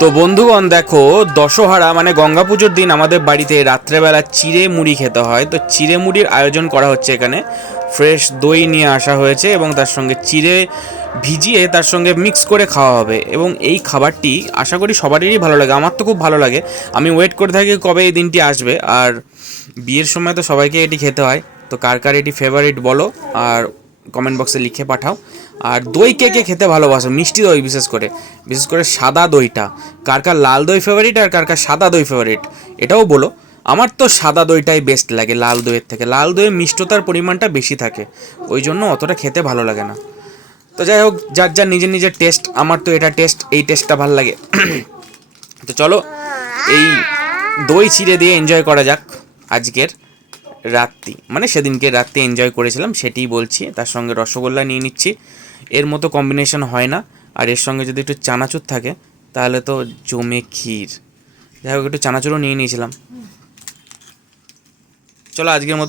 তো বন্ধুগণ, দেখো, দশহারা মানে গঙ্গা পুজোর দিন আমাদের বাড়িতে রাত্রেবেলা চিড়ে মুড়ি খেতে হয়। তো চিড়ে মুড়ির আয়োজন করা হচ্ছে এখানে। ফ্রেশ দই নিয়ে আসা হয়েছে এবং তার সঙ্গে চিড়ে ভিজিয়ে তার সঙ্গে মিক্স করে খাওয়া হবে। এবং এই খাবারটি আশা করি সবারই ভালো লাগে। আমার তো খুব ভালো লাগে। আমি ওয়েট করে থাকি কবে এই দিনটি আসবে। আর বিয়ের সময় তো সবাইকে এটি খেতে হয়। তো কার কার এটি ফেভারিট বলো? আর কমেন্ট বক্সে লিখে পাঠাও। আর দই কে কে খেতে ভালোবাসো? মিষ্টি দই বিশেষ করে। বিশেষ করে সাদা দইটা। কার কার লাল দই ফেভারিট আর কার কার সাদা দই ফেভারিট এটাও বলো। আমার তো সাদা দইটাই বেস্ট লাগে লাল দইয়ের থেকে। লাল দইয়ে মিষ্টতার পরিমাণটা বেশি থাকে। ওই জন্য অতটা খেতে ভালো লাগে না। তো যাই হোক, যার যার নিজের নিজের টেস্ট আমার তো এটা টেস্ট এই টেস্টটা ভালো লাগে। তো চলো, এই দই চিড়ে দিয়ে এনজয় করা যাক আজকের। রাত্রি। মানে সেদিনকে রাত্রি এনজয় করেছিলাম সেটি বলছি। তার সঙ্গে রসগোল্লা নিয়ে নিচ্ছি। এর মতো কম্বিনেশন হয় না। আর এর সঙ্গে যদি একটু চানাচুর থাকে তাহলে তো জমে ক্ষীর। যাই হোক একটু চানাচুরও নিয়ে নিয়েছিলাম। চলো আজকের মতো